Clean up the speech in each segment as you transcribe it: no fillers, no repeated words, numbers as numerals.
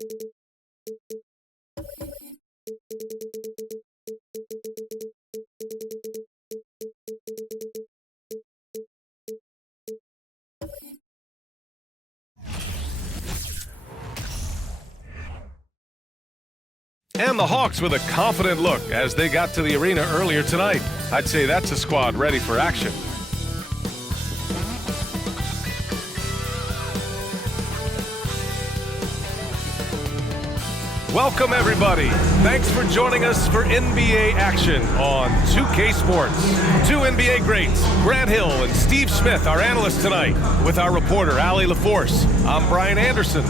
And the Hawks with a confident look as they got to the arena earlier tonight. I'd say that's a squad ready for action. Welcome, everybody. Thanks for joining us for NBA action on 2K Sports. Two NBA greats, Grant Hill and Steve Smith, our analysts tonight, with our reporter, Allie LaForce. I'm Brian Anderson.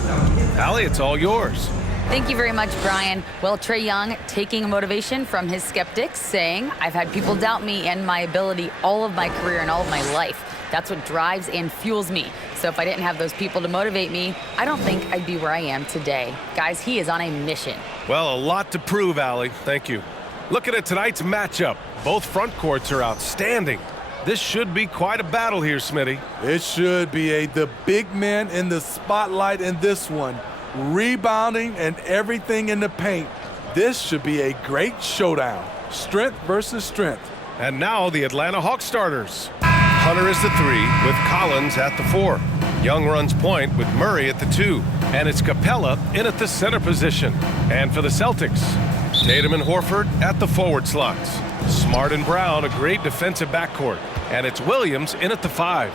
Allie, it's all yours. Thank you very much, Brian. Well, Trae Young taking motivation from his skeptics, saying, I've had people doubt me and my ability all of my career and all of my life. That's what drives and fuels me. So if I didn't have those people to motivate me, I don't think I'd be where I am today. Guys, he is on a mission. Well, a lot to prove, Allie. Thank you. Looking at tonight's matchup, both front courts are outstanding. This should be quite a battle here, Smitty. It should be the big man in the spotlight in this one. Rebounding and everything in the paint. This should be a great showdown. Strength versus strength. And now the Atlanta Hawks starters. Hunter is the 3 with Collins at the 4. Young runs point with Murray at the 2. And it's Capella in at the center position. And for the Celtics, Tatum and Horford at the forward slots. Smart and Brown, a great defensive backcourt. And it's Williams in at the 5.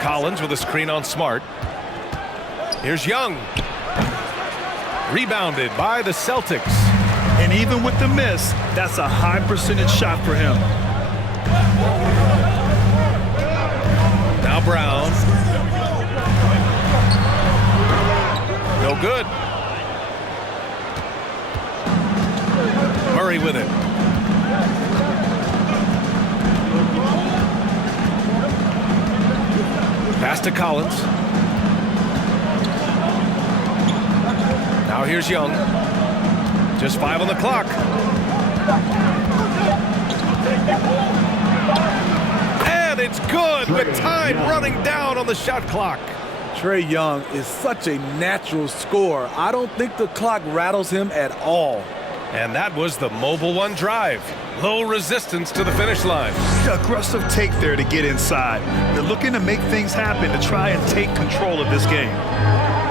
Collins with a screen on Smart. Here's Young. Rebounded by the Celtics. And even with the miss, that's a high percentage shot for him. Now Brown. No good. Murray with it. Pass to Collins. Now here's Young. Just 5 on the clock. And it's good with time running down on the shot clock. Trae Young is such a natural scorer. I don't think the clock rattles him at all. And that was the Mobile One drive. Low resistance to the finish line. Aggressive take there to get inside. They're looking to make things happen to try and take control of this game.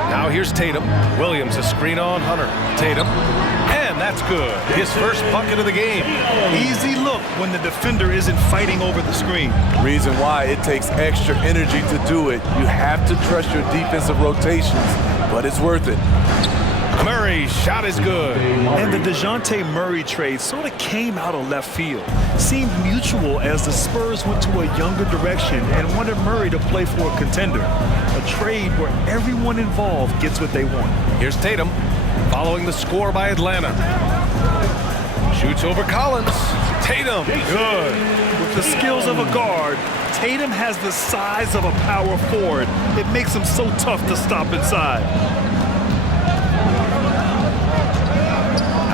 Now here's Tatum. Williams a screen on Hunter. Tatum. And that's good. His first bucket of the game. Easy look when the defender isn't fighting over the screen. Reason why it takes extra energy to do it. You have to trust your defensive rotations, but it's worth it. Murray's shot is good. And the DeJounte Murray trade sort of came out of left field. Seemed mutual as the Spurs went to a younger direction and wanted Murray to play for a contender. A trade where everyone involved gets what they want. Here's Tatum, following the score by Atlanta. Shoots over Collins. Tatum, good. With the skills of a guard, Tatum has the size of a power forward. It makes him so tough to stop inside.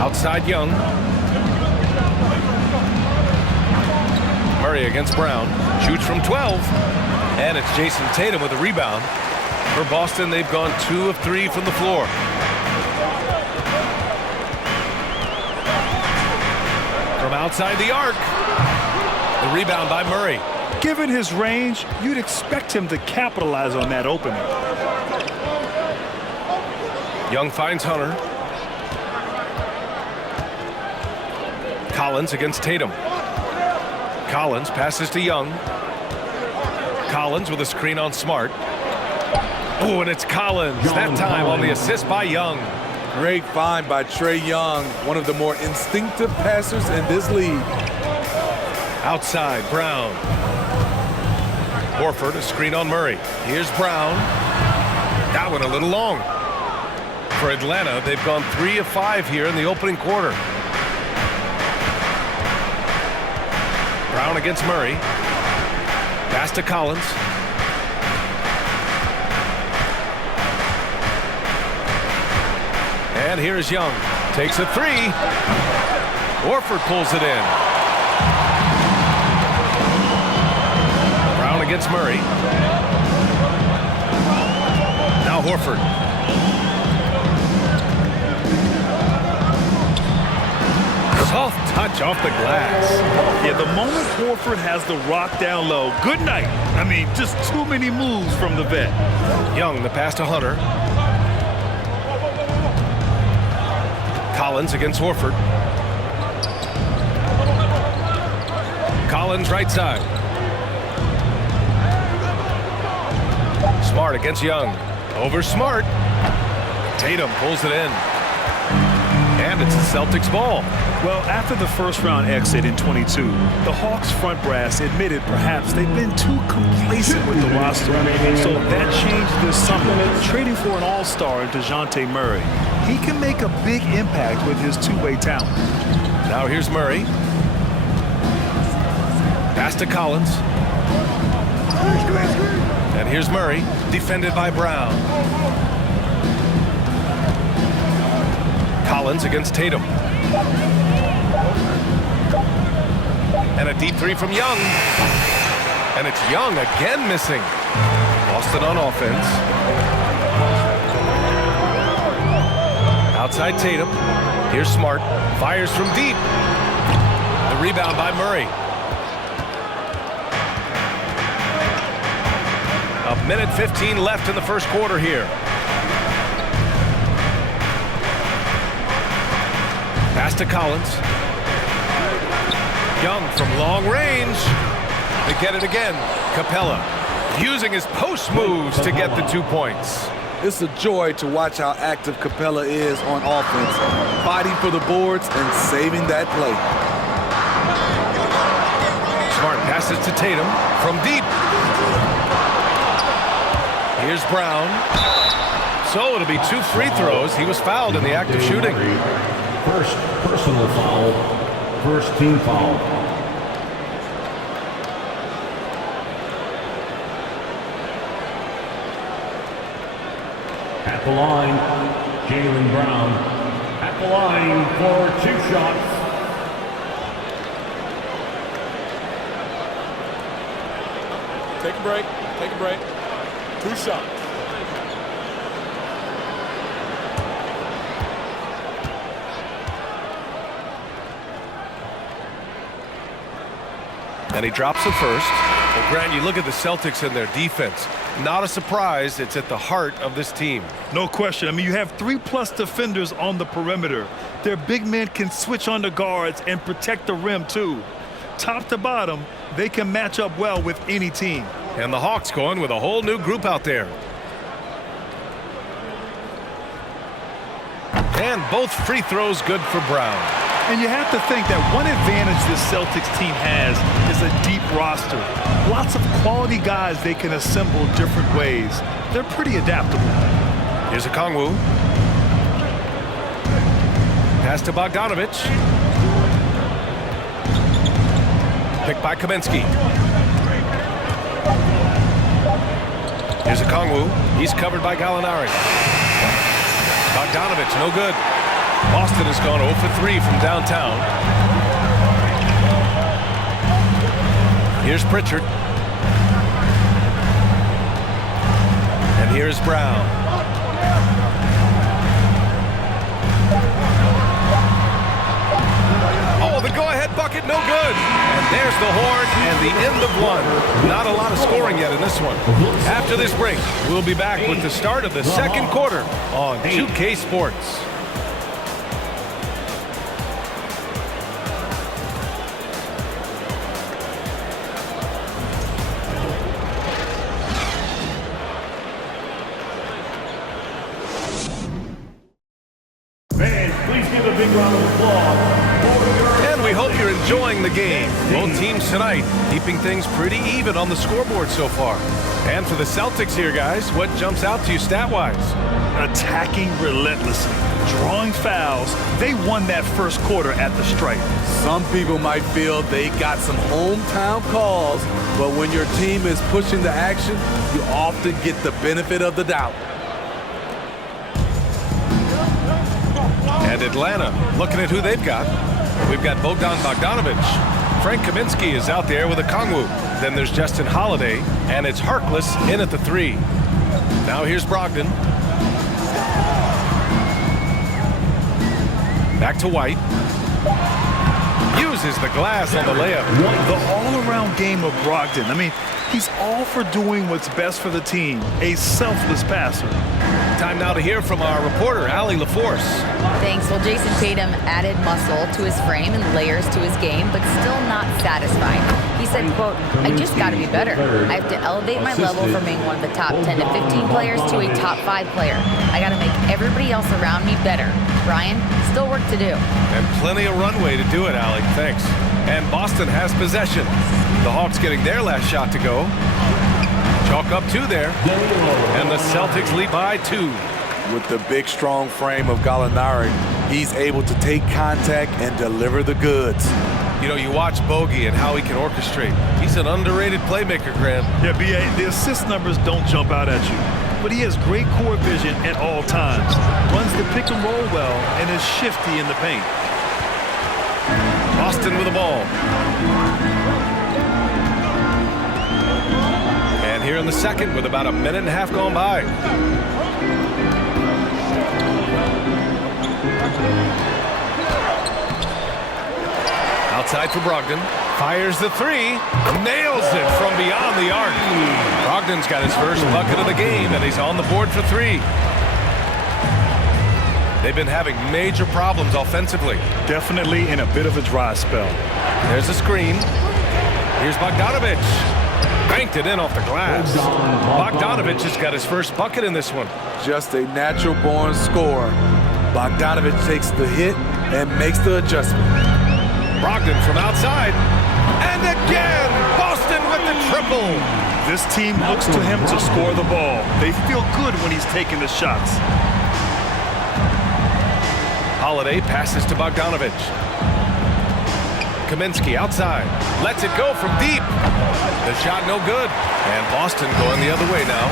Outside Young. Murray against Brown. Shoots from 12. And it's Jason Tatum with a rebound. For Boston, they've gone 2 of 3 from the floor. From outside the arc. The rebound by Murray. Given his range, you'd expect him to capitalize on that opening. Young finds Hunter. Collins against Tatum. Collins passes to Young. Collins with a screen on Smart. Oh, and it's Collins. That time on the assist by Young. Great find by Trae Young, one of the more instinctive passers in this league. Outside, Brown. Horford, a screen on Murray. Here's Brown. That one a little long. For Atlanta, they've gone 3 of 5 here in the opening quarter. Brown against Murray. Pass to Collins. And here's Young. Takes a 3. Horford pulls it in. Brown against Murray. Now Horford. Soft touch off the glass. Yeah, the moment Horford has the rock down low, good night. I mean, just too many moves from the vet. Young, the pass to Hunter. Collins against Horford. Collins right side. Smart against Young. Over Smart. Tatum pulls it in. And it's the Celtics ball. Well, after the first-round exit in 22, the Hawks front brass admitted perhaps they've been too complacent with the roster. So that changed this summer, trading for an all-star in DeJounte Murray. He can make a big impact with his two-way talent. Now here's Murray. Pass to Collins. And here's Murray, defended by Brown. Collins against Tatum. And a deep three from Young. And it's Young again missing. Boston on offense. Outside Tatum. Here's Smart. Fires from deep. The rebound by Murray. A minute 15 left in the first quarter here. Pass to Collins. Young from long range. They get it again. Capella using his post moves to get the 2 points. It's a joy to watch how active Capella is on offense, fighting for the boards and saving that play. Smart passes to Tatum from deep. Here's Brown. So it'll be 2 free throws. He was fouled in the act of shooting. First personal foul, first team foul. At the line, Jaylen Brown. At the line for 2 shots. Take a break. Take a break. 2 shots. And he drops the first. Well, Grant, you look at the Celtics and their defense. Not a surprise, it's at the heart of this team. No question. I mean, you have 3+ defenders on the perimeter. Their big men can switch on the guards and protect the rim, too. Top to bottom, they can match up well with any team. And the Hawks going with a whole new group out there. And both free throws good for Brown. And you have to think that one advantage this Celtics team has is a deep roster. Lots of quality guys they can assemble different ways. They're pretty adaptable. Here's a Kongwu. Pass to Bogdanovich. Picked by Kaminsky. Here's a Kongwu. He's covered by Gallinari. Bogdanovich, no good. Boston has gone 0 for 3 from downtown. Here's Pritchard. And here's Brown. Oh, the go-ahead bucket, no good. And there's the horn and the end of one. Not a lot of scoring yet in this one. After this break, we'll be back with the start of the second quarter on 2K Sports. Fans, please give a big round of applause. And we hope you're enjoying the game. Both teams tonight keeping things pretty even on the scoreboard so far. And for the Celtics here, guys, what jumps out to you stat-wise? Attacking relentlessly, drawing fouls. They won that first quarter at the stripe. Some people might feel they got some hometown calls, but when your team is pushing the action, you often get the benefit of the doubt. And Atlanta, looking at who they've got. We've got Bogdan Bogdanovich. Frank Kaminsky is out there with a Kongwu. Then there's Justin Holiday, and it's Harkless in at the 3. Now here's Brogdon. Back to White. Uses the glass on the layup. The all-around game of Brogdon. I mean, he's all for doing what's best for the team. A selfless passer. Time now to hear from our reporter, Allie LaForce. Thanks. Well, Jason Tatum added muscle to his frame and layers to his game, but still not satisfied. He said, quote, I just got to be better. I have to elevate my level from being one of the top 10 to 15 players to a top 5 player. I got to make everybody else around me better. Brian, still work to do. And plenty of runway to do it, Allie. Thanks. And Boston has possession. The Hawks getting their last shot to go. Chalk up 2 there. And the Celtics lead by 2. With the big, strong frame of Gallinari, he's able to take contact and deliver the goods. You know, you watch Bogey and how he can orchestrate. He's an underrated playmaker, Graham. Yeah, B.A., the assist numbers don't jump out at you, but he has great court vision at all times. Runs the pick and roll well and is shifty in the paint. Boston with the ball. And here in the second with about a minute and a half gone by. Outside for Brogdon. Fires the 3. Nails it from beyond the arc. Brogdon's got his first bucket of the game, and he's on the board for 3. They've been having major problems offensively. Definitely in a bit of a dry spell. There's a screen. Here's Bogdanovich. Banked it in off the glass. Bogdanovich has got his first bucket in this one. Just a natural-born scorer. Bogdanovich takes the hit and makes the adjustment. Brogdon from outside. And again, Boston with the triple. This team looks to him to score the ball. They feel good when he's taking the shots. Holiday passes to Bogdanovich. Kaminsky outside. Lets it go from deep. The shot no good. And Boston going the other way now.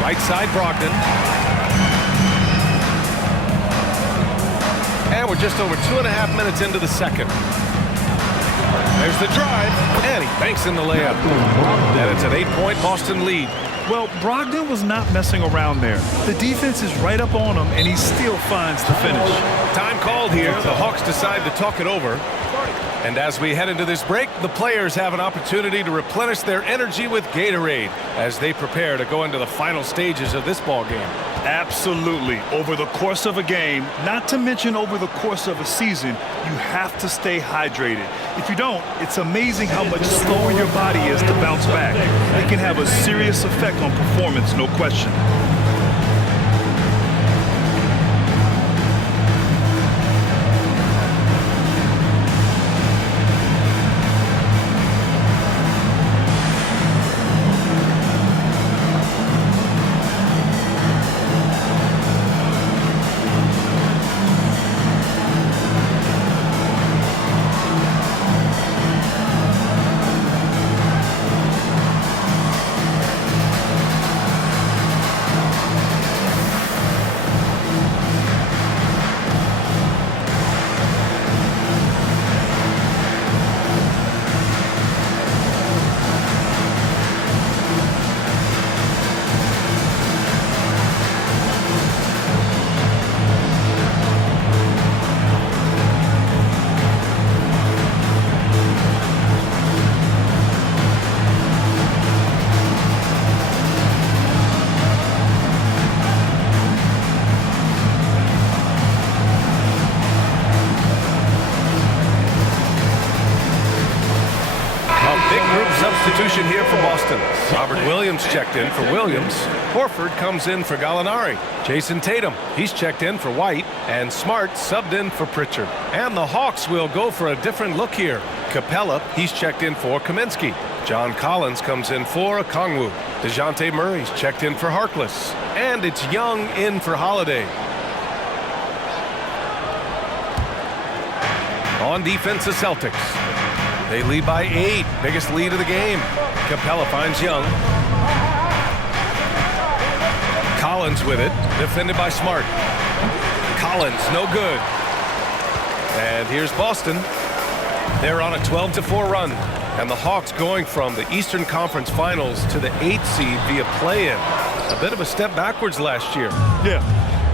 Right side Brogdon. And we're just over 2.5 minutes into the second. There's the drive. And he banks in the layup. And it's an 8-point Boston lead. Well, Brogdon was not messing around there. The defense is right up on him, and he still finds the finish. Time called here. The Hawks decide to talk it over. And as we head into this break, the players have an opportunity to replenish their energy with Gatorade as they prepare to go into the final stages of this ball game. Absolutely. Over the course of a game, not to mention over the course of a season, you have to stay hydrated. If you don't, it's amazing how much slower your body is to bounce back. It can have a serious effect on performance, no question. Substitution here for Boston. Robert Williams checked in for Williams. Horford comes in for Gallinari. Jason Tatum, he's checked in for White. And Smart subbed in for Pritchard. And the Hawks will go for a different look here. Capella, he's checked in for Kaminsky. John Collins comes in for Okongwu. DeJounte Murray's checked in for Harkless. And it's Young in for Holiday. On defense, the Celtics. They lead by 8. Biggest lead of the game. Capella finds Young. Collins with it. Defended by Smart. Collins, no good. And here's Boston. They're on a 12-4 run. And the Hawks going from the Eastern Conference Finals to the 8th seed via play-in. A bit of a step backwards last year. Yeah.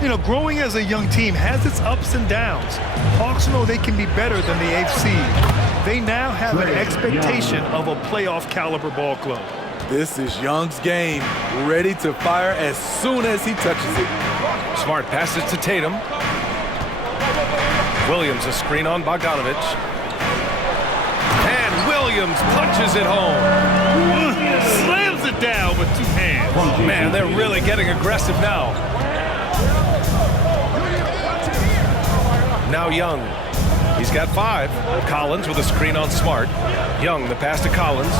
You know, growing as a young team has its ups and downs. Hawks know they can be better than the 8th seed. They now have an expectation of a playoff caliber ball club. This is Young's game, ready to fire as soon as he touches it. Smart passes to Tatum. Williams a screen on Bogdanovich. And Williams punches it home. Slams it down with 2 hands. Man, they're really getting aggressive now. Now Young. He's got 5. Collins with a screen on Smart. Young, the pass to Collins.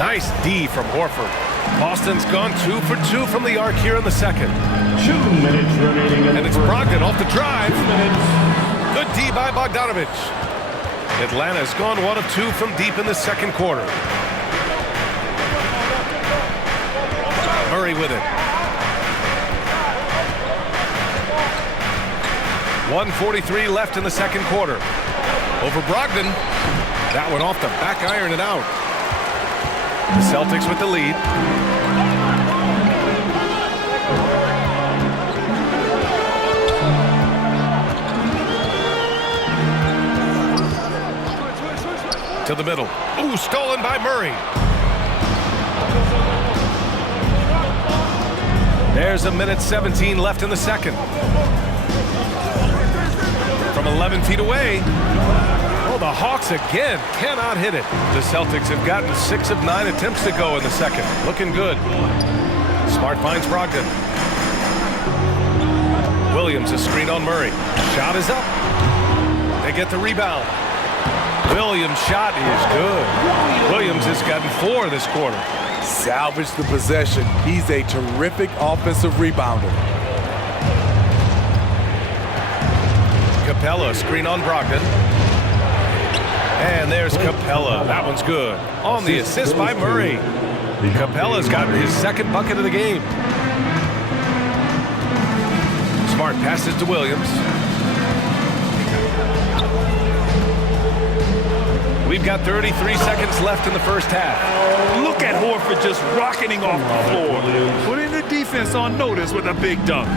Nice D from Horford. Boston's gone 2 for 2 from the arc here in the second. 2 minutes remaining. And it's Brogdon off the drive. Good D by Bogdanovich. Atlanta's gone 1 of 2 from deep in the second quarter. Murray with it. 1:43 left in the second quarter. Over Brogdon. That one off the back iron and out. The Celtics with the lead. To the middle. Ooh, stolen by Murray. There's 1:17 left in the second. From 11 feet away. Oh, the Hawks again cannot hit it. The Celtics have gotten 6 of 9 attempts to go in the second. Looking good. Smart finds Brogdon. Williams a screen on Murray. Shot is up. They get the rebound. Williams' shot is good. Williams has gotten 4 this quarter. Salvage the possession. He's a terrific offensive rebounder. Capella, screen on Brogdon. And there's Capella. That one's good. On the assist by Murray. Capella's gotten his second bucket of the game. Smart passes to Williams. We've got 33 seconds left in the first half. Look at Horford just rocketing off the floor. Putting the defense on notice with a big dunk.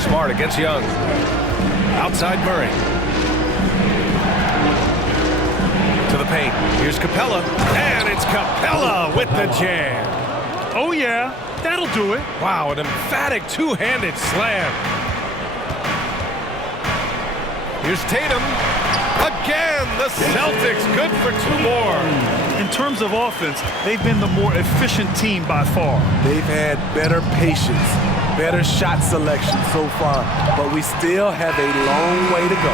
Smart against Young. Outside Murray. To the paint. Here's Capella. And it's Capella with the jam. Oh, yeah. That'll do it. Wow, an emphatic two-handed slam. Here's Tatum. Again, the Celtics good for 2 more. In terms of offense, they've been the more efficient team by far. They've had better patience, better shot selection so far, but we still have a long way to go.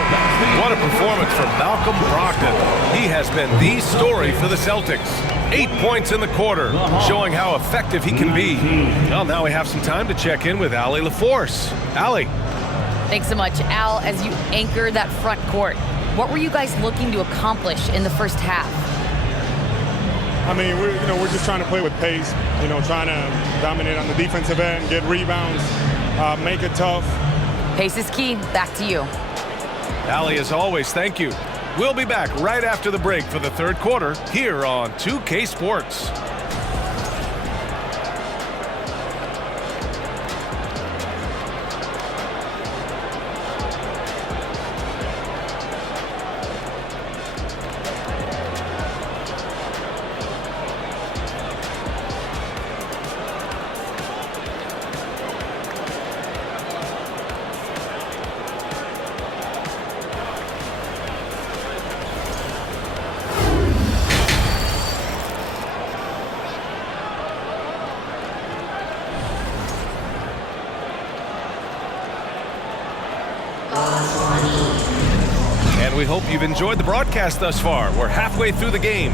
What a performance from Malcolm Brogdon. He has been the story for the Celtics. 8 points in the quarter, showing how effective he can be. Well, now we have some time to check in with Allie LaForce. Allie. Thanks so much, Al. As you anchor that front court, what were you guys looking to accomplish in the first half? I mean, we're just trying to play with pace. Trying to dominate on the defensive end, get rebounds, make it tough. Pace is key. Back to you. Allie, as always, thank you. We'll be back right after the break for the third quarter here on 2K Sports. And we hope you've enjoyed the broadcast thus far. We're halfway through the game.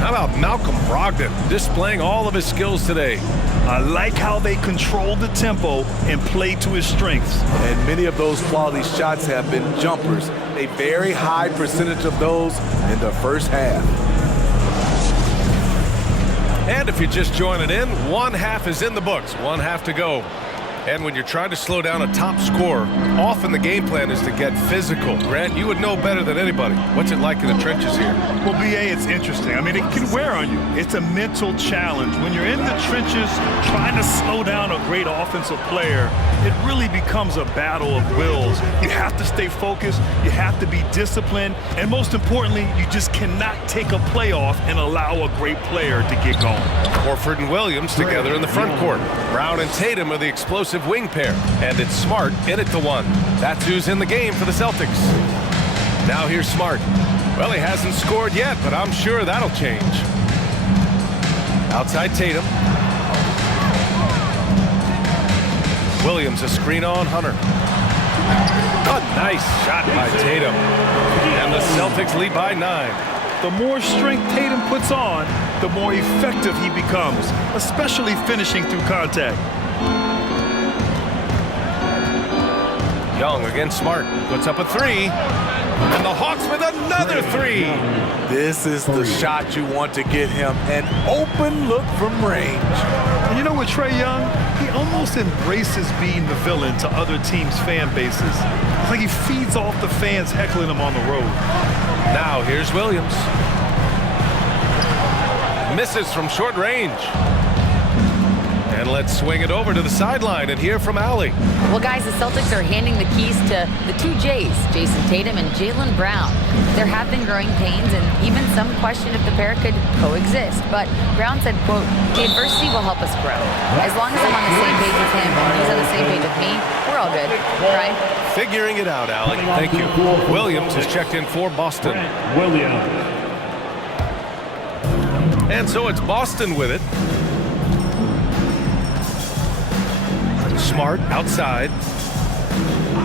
How about Malcolm Brogdon displaying all of his skills today? I like how they controlled the tempo and played to his strengths. And many of those quality shots have been jumpers. A very high percentage of those in the first half. And if you're just joining in, one half is in the books. One half to go. And when you're trying to slow down a top scorer, often the game plan is to get physical. Grant, you would know better than anybody. What's it like in the trenches here? Well, BA, it's interesting. I mean, it can wear on you. It's a mental challenge. When you're in the trenches trying to slow down a great offensive player, it really becomes a battle of wills. You have to stay focused. You have to be disciplined. And most importantly, you just cannot take a play off and allow a great player to get going. Horford and Williams together in the front court. Brown and Tatum are the explosive wing pair. And it's Smart in it to one. That's who's in the game for the Celtics. Now here's Smart. Well, he hasn't scored yet, but I'm sure that'll change. Outside Tatum. Williams a screen on Hunter. A nice shot by Tatum. And the Celtics lead by 9. The more strength Tatum puts on, the more effective he becomes, especially finishing through contact. Young against Smart. Puts up a three. And the Hawks with another three. This is the shot you want to get him. An open look from range. And you know what, Trae Young? He almost embraces being the villain to other teams' fan bases. It's like he feeds off the fans heckling him on the road. Now here's Williams. Misses from short range. And let's swing it over to the sideline and hear from Allie. Well, guys, the Celtics are handing the keys to the two J's, Jason Tatum and Jaylen Brown. There have been growing pains and even some question if the pair could coexist. But Brown said, quote, "The adversity will help us grow. As long as I'm on the same page with him and he's on the same page with me, we're all good, right?" Figuring it out, Allie. Thank you. Williams has checked in for Boston. Williams. And so it's Boston with it. Smart outside.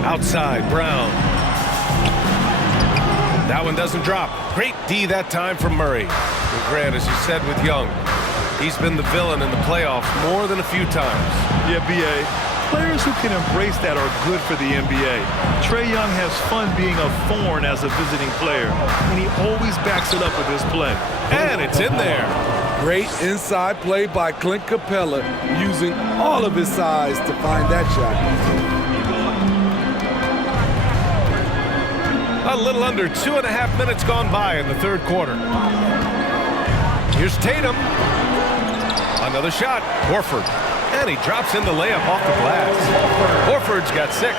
Outside, Brown. That one doesn't drop. Great D that time from Murray. And Grant, as you said with Young, he's been the villain in the playoffs more than a few times. Yeah, BA. Players who can embrace that are good for the NBA. Trae Young has fun being a thorn as a visiting player, and he always backs it up with his play. And it's in there. Great inside play by Clint Capella, using all of his size to find that shot. A little under 2.5 minutes gone by in the third quarter. Here's Tatum. Another shot. Horford. And he drops in the layup off the glass. Horford's got 6.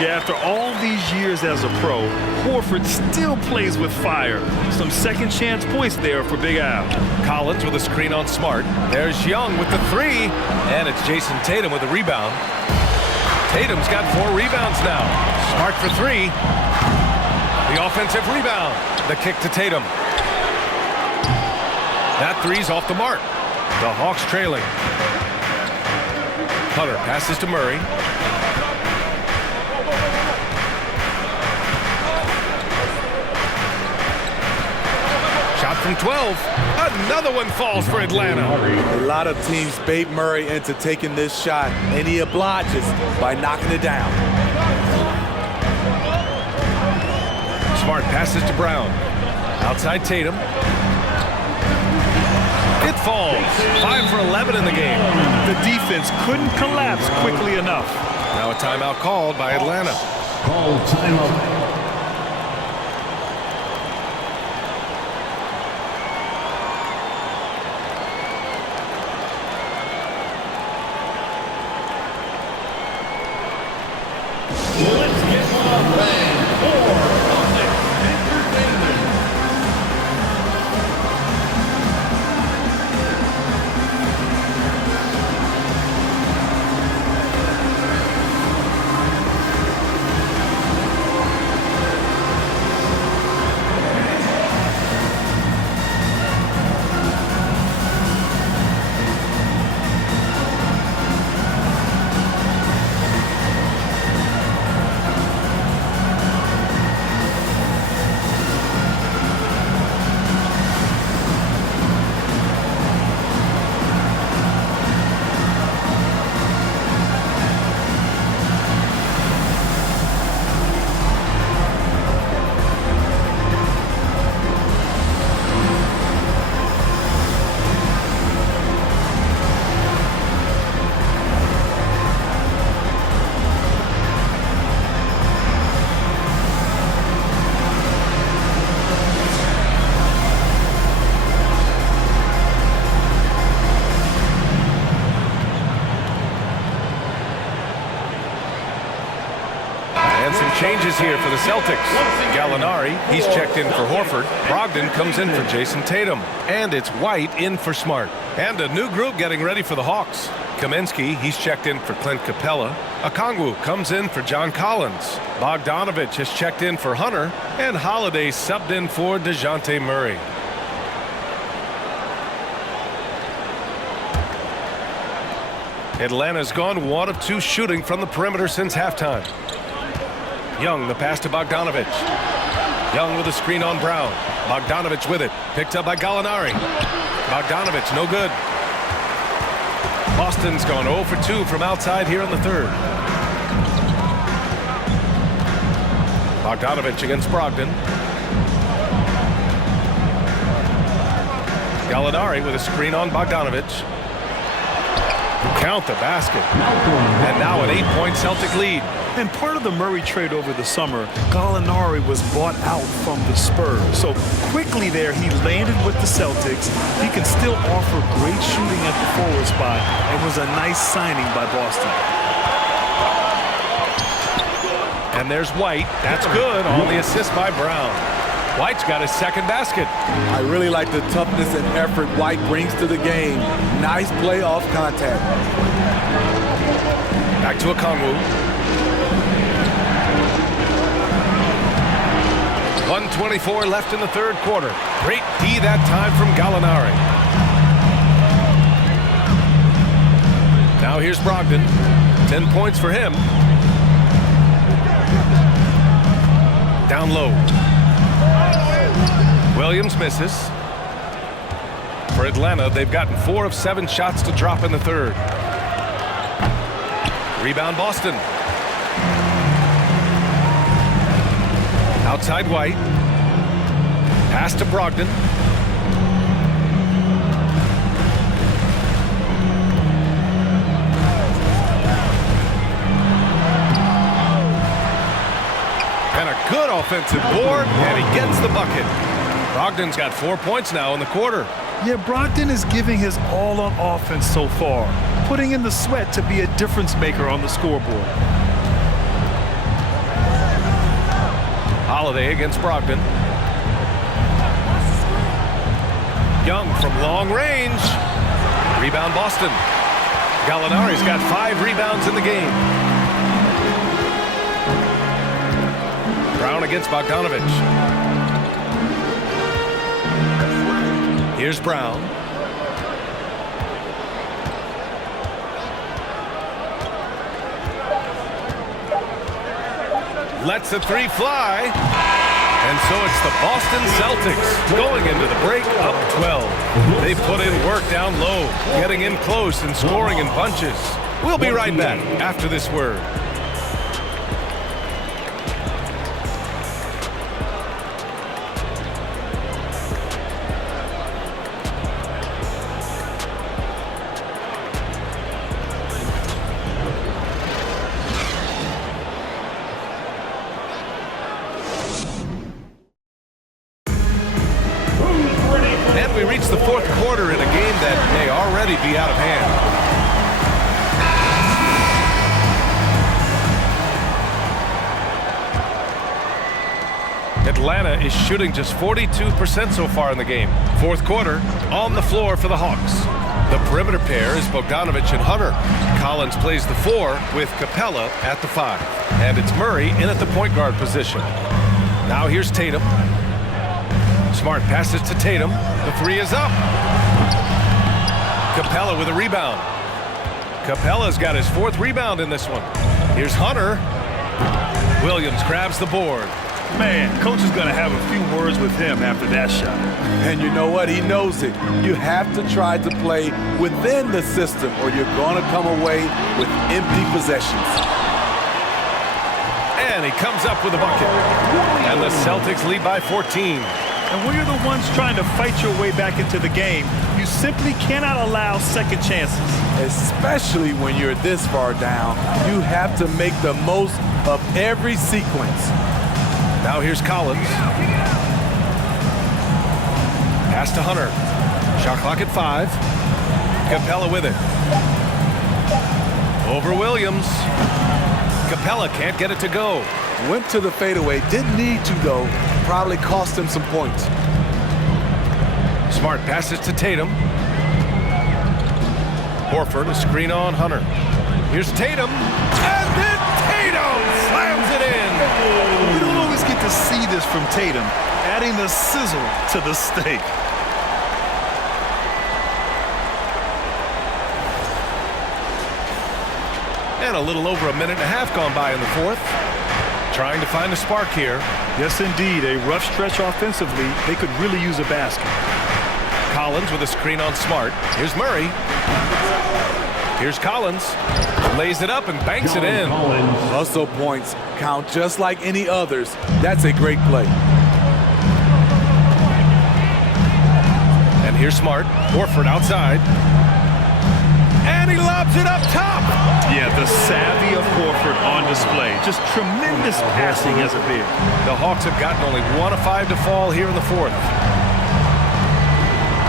Yeah, after all these years as a pro, Horford still plays with fire. Some second chance points there for Big Al. Collins with a screen on Smart. There's Young with the 3. And it's Jason Tatum with a rebound. Tatum's got 4 rebounds now. Smart for 3. The offensive rebound. The kick to Tatum. That 3's off the mark. The Hawks trailing. Hunter passes to Murray. Shot from 12. Another one falls for Atlanta. A lot of teams bait Murray into taking this shot, and he obliges by knocking it down. Smart passes to Brown. Outside Tatum. It falls. 5 for 11 in the game. The defense couldn't collapse quickly enough. Now a timeout called by Atlanta. Call timeout. Let's get one bang for entertainment. changes here for the Celtics. Gallinari, he's checked in for Horford. Brogdon comes in for Jason Tatum. And it's White in for Smart. And a new group getting ready for the Hawks. Kaminsky, he's checked in for Clint Capella. Okongwu comes in for John Collins. Bogdanovich has checked in for Hunter. And Holiday subbed in for DeJounte Murray. Atlanta's gone 1 of 2 shooting from the perimeter since halftime. Young, the pass to Bogdanovich. Young with a screen on Brown. Bogdanovich with it. Picked up by Gallinari. Bogdanovich, no good. Boston's gone 0 for 2 from outside here in the third. Bogdanovich against Brogdon. Gallinari with a screen on Bogdanovich. Count the basket. And now an 8-point Celtic lead. And part of the Murray trade over the summer, Gallinari was bought out from the Spurs. So quickly there, he landed with the Celtics. He can still offer great shooting at the forward spot and was a nice signing by Boston. And there's White. That's good on the assist by Brown. White's got his second basket. I really like the toughness and effort White brings to the game. Nice play off contact. Back to Okongwu. 1:24 left in the third quarter. Great D that time from Gallinari. Now here's Brogdon. 10 points for him. Down low. Williams misses. For Atlanta, they've gotten 4 of 7 shots to drop in the third. Rebound Boston. Outside White. Pass to Brogdon. And a good offensive board, and he gets the bucket. Brogdon's got 4 points now in the quarter. Yeah, Brogdon is giving his all on offense so far, putting in the sweat to be a difference maker on the scoreboard. Holiday against Brogdon. Young from long range. Rebound Boston. Gallinari's got 5 rebounds in the game. Brown against Bogdanovich. Here's Brown. Lets the 3 fly. And so it's the Boston Celtics going into the break up 12. They put in work down low, getting in close and scoring in bunches. We'll be right back after this word. And we reach the fourth quarter in a game that may already be out of hand. Atlanta is shooting just 42% so far in the game. Fourth quarter, on the floor for the Hawks. The perimeter pair is Bogdanovich and Hunter. Collins plays the 4 with Capella at the 5. And it's Murray in at the point guard position. Now here's Tatum. Smart passes to Tatum. The 3 is up. Capella with a rebound. Capella's got his 4th rebound in this one. Here's Hunter. Williams grabs the board. Man, coach is going to have a few words with him after that shot. And you know what? He knows it. You have to try to play within the system or you're going to come away with empty possessions. And he comes up with a bucket. And the Celtics lead by 14. And when you're the ones trying to fight your way back into the game, you simply cannot allow second chances. Especially when you're this far down, you have to make the most of every sequence. Now here's Collins. Pass to Hunter. Shot clock at 5. Capella with it. Over Williams. Capella can't get it to go. Went to the fadeaway. Didn't need to, though. Probably cost him some points. Smart passes to Tatum. Horford, a screen on Hunter. Here's Tatum. And then Tatum slams it in. We don't always get to see this from Tatum, adding the sizzle to the steak. And a little over a minute and a half gone by in the fourth. Trying to find a spark here. Yes, indeed. A rough stretch offensively. They could really use a basket. Collins with a screen on Smart. Here's Murray. Here's Collins. Lays it up and banks it in. Hustle points count just like any others. That's a great play. And here's Smart. Horford outside. And he lobs it up top. Yeah, the savvy of Horford on display. Just tremendous passing as a big. The Hawks have gotten only 1 of 5 to fall here in the fourth.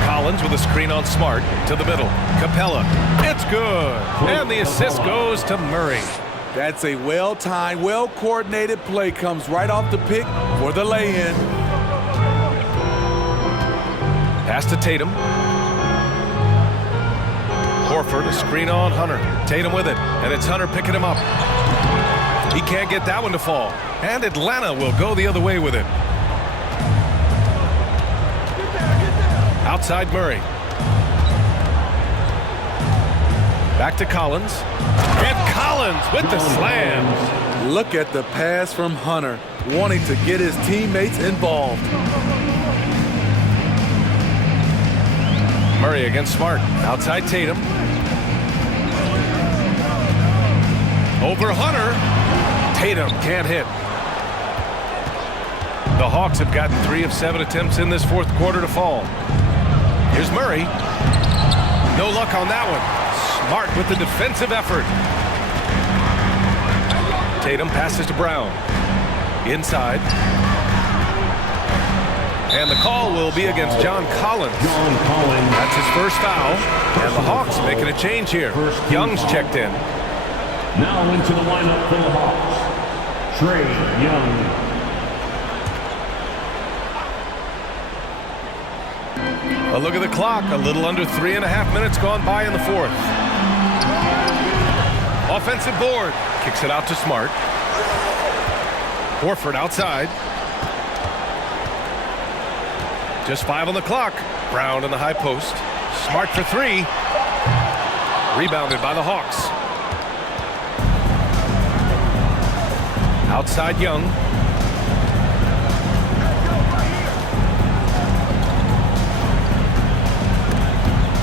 Collins with a screen on Smart to the middle. Capella. It's good. And the assist goes to Murray. That's a well-timed, well-coordinated play. Comes right off the pick for the lay-in. Pass to Tatum. Horford, a screen on Hunter. Tatum with it, and it's Hunter picking him up. He can't get that one to fall. And Atlanta will go the other way with it. Outside Murray. Back to Collins. And Collins with the slam. Look at the pass from Hunter, wanting to get his teammates involved. Murray against Smart. Outside Tatum. Over Hunter. Tatum can't hit. The Hawks have gotten 3 of 7 attempts in this fourth quarter to fall. Here's Murray. No luck on that one. Smart with the defensive effort. Tatum passes to Brown. Inside. And the call will be against John Collins. That's his first foul. And the Hawks making a change here. Young's checked in. Now into the lineup for the Hawks, Trae Young. A look at the clock. A little under 3.5 minutes gone by in the fourth. Offensive board. Kicks it out to Smart. Horford outside. Just 5 on the clock. Brown in the high post. Smart for 3. Rebounded by the Hawks. Outside Young.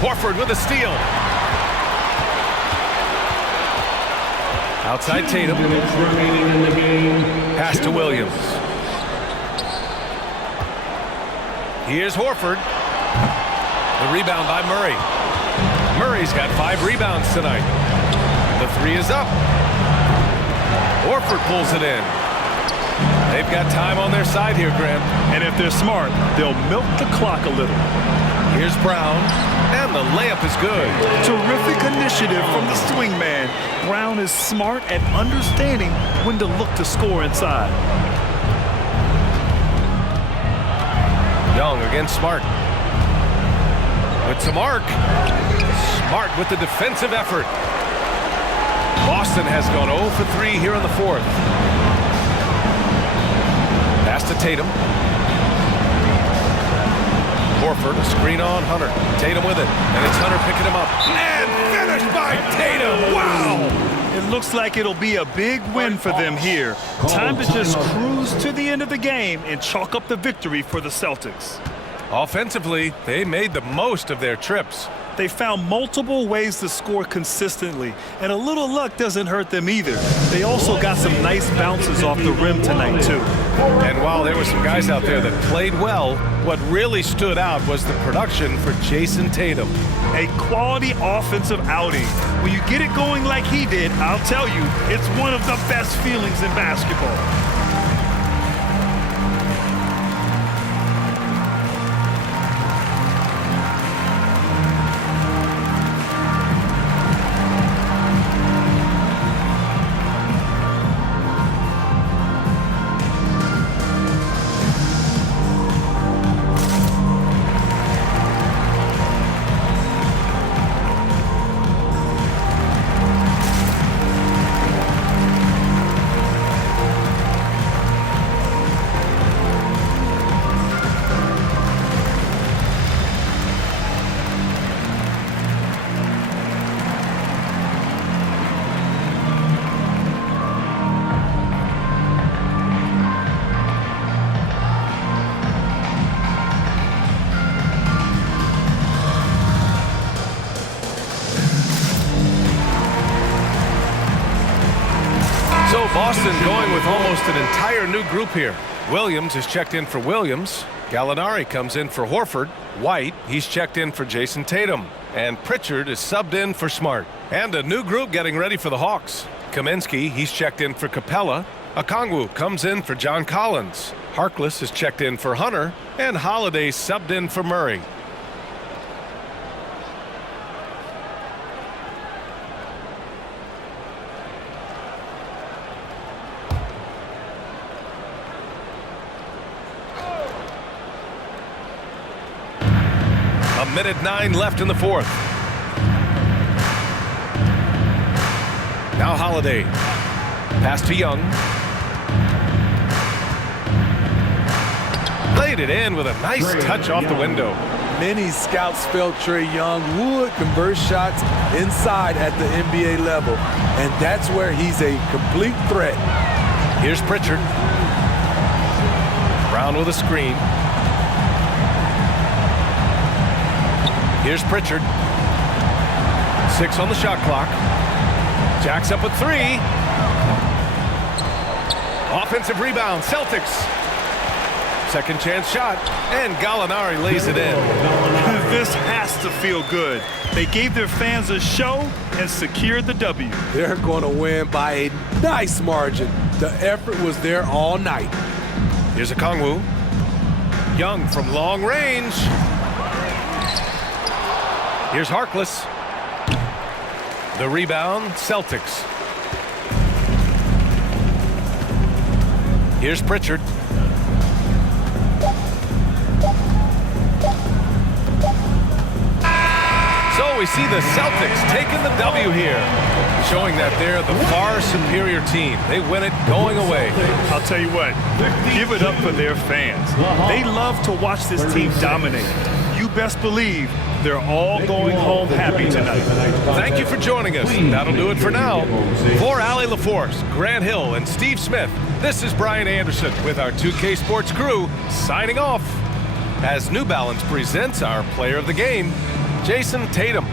Horford with a steal. Outside Tatum. Minutes remaining in the game. Pass to Williams. Here's Horford. The rebound by Murray. Murray's got 5 rebounds tonight. The 3 is up. Horford pulls it in. They've got time on their side here, Graham. And if they're smart, they'll milk the clock a little. Here's Brown, and the layup is good. Terrific initiative from the swing man. Brown is smart at understanding when to look to score inside. Young against Smart. With some arc. Smart with the defensive effort. Boston has gone 0 for 3 here in the fourth. Pass to Tatum. Horford, a screen on Hunter. Tatum with it, and it's Hunter picking him up. And finished by Tatum. Wow! It looks like it'll be a big win for them here. Time to just cruise to the end of the game and chalk up the victory for the Celtics. Offensively, they made the most of their trips. They found multiple ways to score consistently, and a little luck doesn't hurt them either. They also got some nice bounces off the rim tonight, too. And while there were some guys out there that played well, what really stood out was the production for Jason Tatum. A quality offensive outing. When you get it going like he did, I'll tell you, it's one of the best feelings in basketball. Boston going with almost an entire new group here. Williams is checked in for Williams. Gallinari comes in for Horford. White, he's checked in for Jason Tatum. And Pritchard is subbed in for Smart. And a new group getting ready for the Hawks. Kaminsky, he's checked in for Capella. Okongwu comes in for John Collins. Harkless is checked in for Hunter. And Holiday subbed in for Murray. A minute 9 left in the fourth. Now Holiday. Pass to Young. Laid it in with a nice touch off the window. Many scouts felt Trae Young would convert shots inside at the NBA level, and that's where he's a complete threat. Here's Pritchard. Brown with a screen. Here's Pritchard. 6 on the shot clock. Jacks up a 3. Offensive rebound, Celtics. Second chance shot, and Gallinari lays it in. This has to feel good. They gave their fans a show and secured the W. They're going to win by a nice margin. The effort was there all night. Here's Okongwu. Young from long range. Here's Harkless. The rebound, Celtics. Here's Pritchard. So we see the Celtics taking the W here, showing that they're the far superior team. They win it going away. I'll tell you what, give it up for their fans. They love to watch this team dominate. You best believe they're all going home happy tonight. Thank you for joining us. That'll do it for now. For Allie LaForce, Grant Hill, and Steve Smith, this is Brian Anderson with our 2K Sports crew signing off as New Balance presents our player of the game, Jason Tatum.